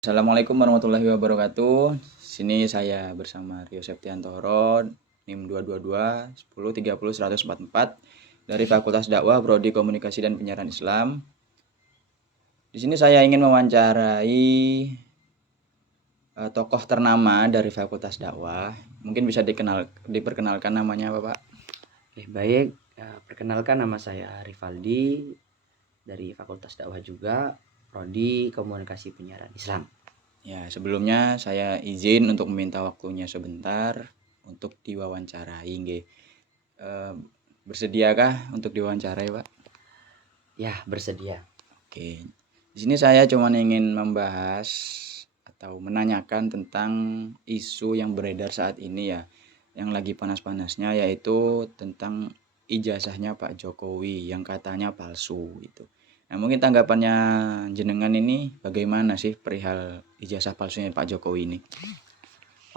Assalamualaikum warahmatullahi wabarakatuh. Sini saya bersama Rio Septiantoro, NIM 222 10 30 144 dari Fakultas Dakwah Prodi Komunikasi dan Penyiaran Islam. Di sini saya ingin mewawancarai tokoh ternama dari Fakultas Dakwah. Mungkin bisa diperkenalkan namanya apa, Pak? Baik, perkenalkan nama saya Rivaldi dari Fakultas Dakwah juga, Prodi Komunikasi Penyiaran Islam. Ya, sebelumnya saya izin untuk meminta waktunya sebentar untuk diwawancarai. Bersediakah untuk diwawancarai, Pak? Ya, bersedia. Oke. Di sini saya cuma ingin membahas atau menanyakan tentang isu yang beredar saat ini ya, yang lagi panas-panasnya, yaitu tentang ijazahnya Pak Jokowi yang katanya palsu gitu. Nah, mungkin tanggapannya jenengan ini bagaimana sih perihal ijazah palsunya Pak Jokowi ini?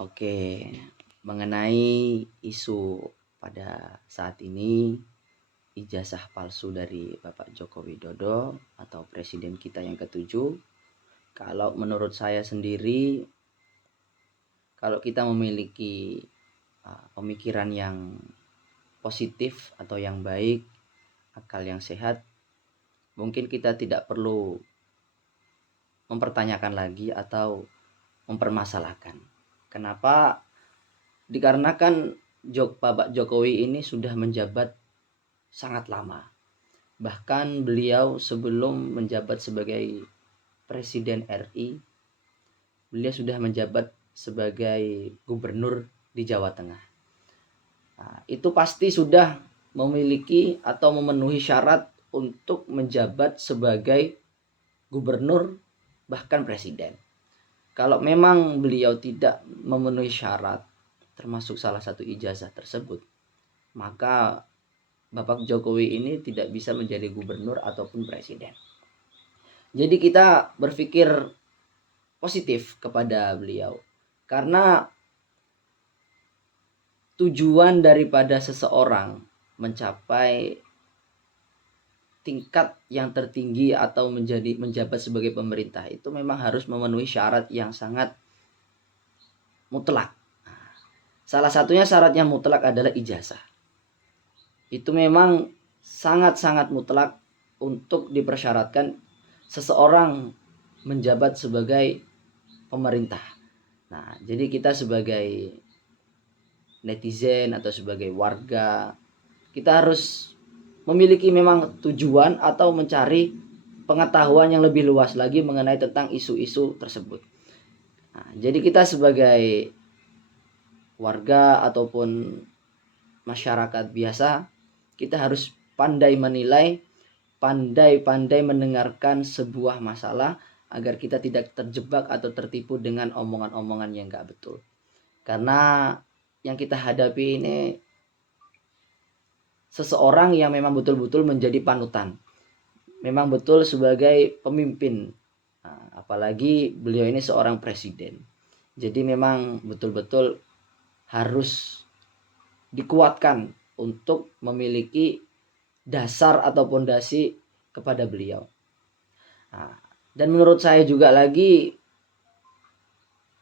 Oke, mengenai isu pada saat ini ijazah palsu dari Bapak Joko Widodo atau Presiden kita yang ketujuh, kalau menurut saya sendiri, kalau kita memiliki pemikiran yang positif atau yang baik, akal yang sehat, mungkin kita tidak perlu mempertanyakan lagi atau mempermasalahkan. Kenapa? Dikarenakan Bapak Jokowi ini sudah menjabat sangat lama. Bahkan beliau sebelum menjabat sebagai Presiden RI, beliau sudah menjabat sebagai gubernur di Jawa Tengah. Nah, itu pasti sudah memiliki atau memenuhi syarat untuk menjabat sebagai gubernur bahkan presiden. Kalau memang beliau tidak memenuhi syarat termasuk salah satu ijazah tersebut, maka Bapak Jokowi ini tidak bisa menjadi gubernur ataupun presiden. Jadi kita berpikir positif kepada beliau, karena tujuan daripada seseorang mencapai tingkat yang tertinggi atau menjabat sebagai pemerintah itu memang harus memenuhi syarat yang sangat mutlak. Salah satunya syarat yang mutlak adalah ijazah. Itu memang sangat-sangat mutlak untuk dipersyaratkan seseorang menjabat sebagai pemerintah. Nah, jadi kita sebagai netizen atau sebagai warga, kita harus memiliki memang tujuan atau mencari pengetahuan yang lebih luas lagi mengenai tentang isu-isu tersebut. Nah, jadi kita sebagai warga ataupun masyarakat biasa, kita harus pandai menilai, pandai-pandai mendengarkan sebuah masalah agar kita tidak terjebak atau tertipu dengan omongan-omongan yang gak betul. Karena yang kita hadapi ini seseorang yang memang betul-betul menjadi panutan, memang betul sebagai pemimpin. Nah, apalagi beliau ini seorang presiden. Jadi memang betul-betul harus dikuatkan untuk memiliki dasar atau pondasi kepada beliau. Nah, dan menurut saya juga lagi,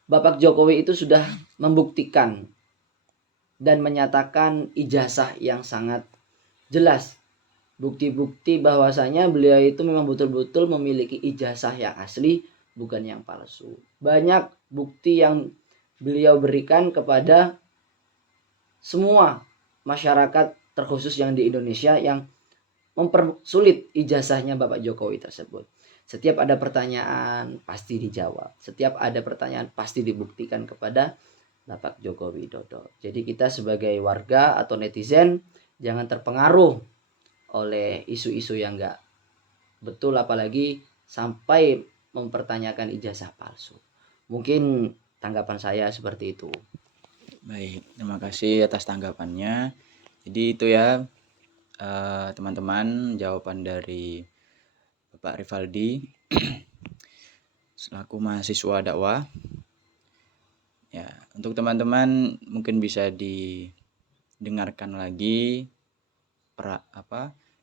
Bapak Jokowi itu sudah membuktikan dan menyatakan ijazah yang sangat jelas, bukti-bukti bahwasanya beliau itu memang betul-betul memiliki ijazah yang asli, bukan yang palsu. Banyak bukti yang beliau berikan kepada semua masyarakat, terkhusus yang di Indonesia, yang mempersulit ijazahnya Bapak Jokowi tersebut. Setiap ada pertanyaan pasti dijawab, setiap ada pertanyaan pasti dibuktikan kepada Bapak Joko Widodo. Jadi kita sebagai warga atau netizen jangan terpengaruh oleh isu-isu yang enggak betul, apalagi sampai mempertanyakan ijazah palsu. Mungkin tanggapan saya seperti itu. Baik, terima kasih atas tanggapannya. Jadi itu ya teman-teman jawaban dari Bapak Rivaldi selaku mahasiswa dakwah. Ya, untuk teman-teman mungkin bisa didengarkan lagi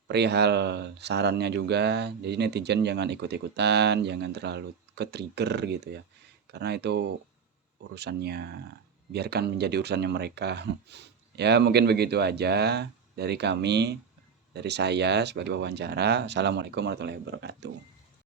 perihal sarannya juga. Jadi netizen jangan ikut-ikutan, jangan terlalu ke-trigger gitu ya. Karena itu urusannya, biarkan menjadi urusannya mereka. Ya mungkin begitu aja dari kami, dari saya sebagai wawancara. Assalamualaikum warahmatullahi wabarakatuh.